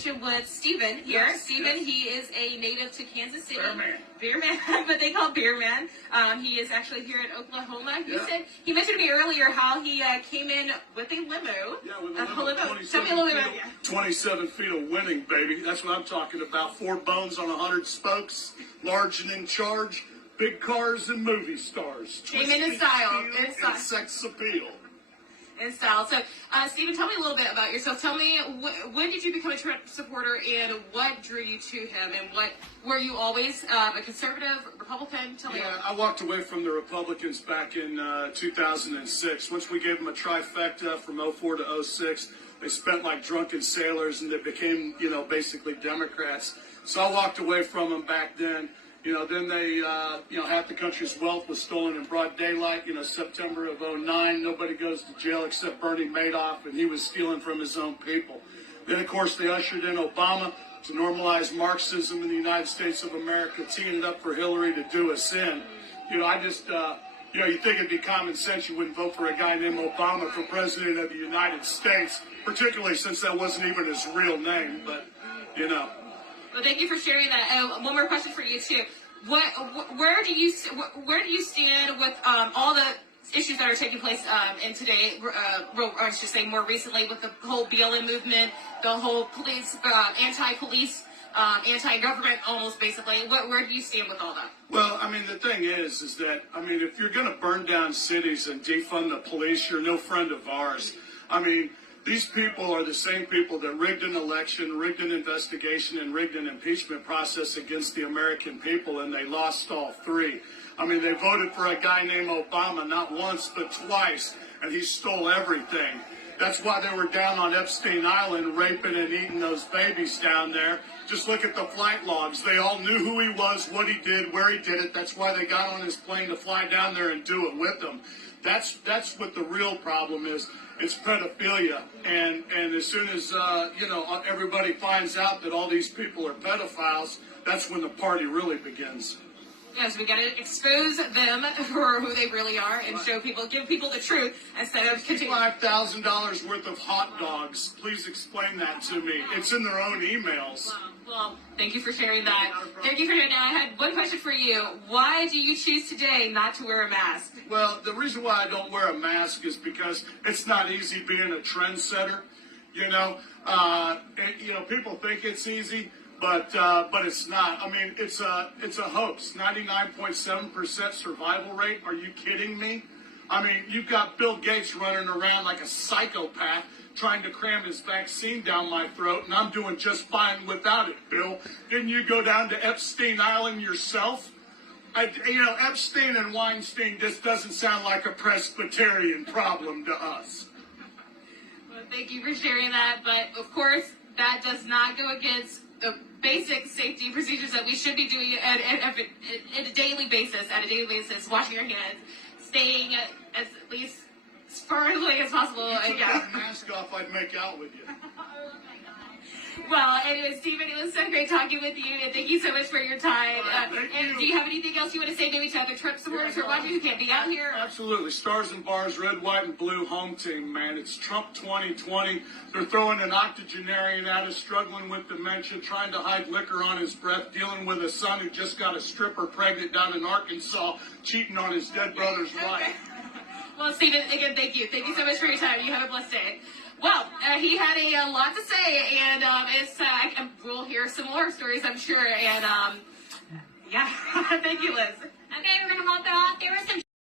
conversation with Steven here. Yes, Steven, yes. he is a native to Kansas City. Bear Man. Beer Man, but they call Beer Man. He is actually here in Oklahoma. He Yeah. said, he mentioned to me earlier how he came in with a limo. Yeah, with a limo. Tell me a little bit about it. 27 feet of winning, baby. That's what I'm talking about. 4 bones on 100 spokes, large and in charge, big cars and movie stars. Came in Twisted style. steel In style. and sex appeal. In style. So, Steven, tell me a little bit about yourself. Tell me, when did you become a Trump supporter, and what drew you to him, and what were you always a conservative, Republican? Tell me. Yeah, I walked away from the Republicans back in 2006. Once we gave them a trifecta from 04 to 06, they spent like drunken sailors, and they became, basically Democrats. So I walked away from them back then. Then they, half the country's wealth was stolen in broad daylight. September of 09, nobody goes to jail except Bernie Madoff, and he was stealing from his own people. Then, of course, they ushered in Obama to normalize Marxism in the United States of America, teeing it up for Hillary to do us in. You think it'd be common sense you wouldn't vote for a guy named Obama for president of the United States, particularly since that wasn't even his real name, but. Well, thank you for sharing that. One more question for you too. Where do you stand with all the issues that are taking place in today? I should say more recently with the whole BLM movement, the whole police, anti-police, anti-government, almost basically. Where do you stand with all that? Well, the thing is that if you're going to burn down cities and defund the police, you're no friend of ours. These people are the same people that rigged an election, rigged an investigation, and rigged an impeachment process against the American people, and they lost all 3. They voted for a guy named Obama not once but twice, and he stole everything. That's why they were down on Epstein Island raping and eating those babies down there. Just look at the flight logs. They all knew who he was, what he did, where he did it. That's why they got on his plane to fly down there and do it with them. That's what the real problem is. It's pedophilia, and as soon as everybody finds out that all these people are pedophiles, that's when the party really begins. Yes, we got to expose them for who they really are and give people the truth instead of continuing. $5,000 worth of hot dogs. Please explain that to me. It's in their own emails. Well, thank you for sharing that. Thank you for sharing that. I had one question for you. Why do you choose today not to wear a mask? Well, the reason why I don't wear a mask is because it's not easy being a trendsetter. People think it's easy. But it's not. It's a hoax. 99.7% survival rate. Are you kidding me? You've got Bill Gates running around like a psychopath trying to cram his vaccine down my throat, and I'm doing just fine without it, Bill. Didn't you go down to Epstein Island yourself? Epstein and Weinstein just doesn't sound like a Presbyterian problem to us. Well, thank you for sharing that. But, of course, that does not go against the basic safety procedures that we should be doing at a daily basis, washing our hands, staying at least as far away as possible. If you took that mask off, I'd make out with you. Well, anyway, Steven, it was so great talking with you, and thank you so much for your time. Thank you. Do you have anything else you want to say maybe to other Trump supporters who are watching who can't be out here? Absolutely. Stars and bars, red, white, and blue home team, man. It's Trump 2020. They're throwing an octogenarian at us, struggling with dementia, trying to hide liquor on his breath, dealing with a son who just got a stripper pregnant down in Arkansas, cheating on his dead brother's wife. Well, Steven, again, thank you. Thank you so much for your time. You have a blessed day. Well, he had a lot to say, and we'll hear some more stories, I'm sure. And, yeah, thank you, Liz. Okay, we're going to mop it off. There was some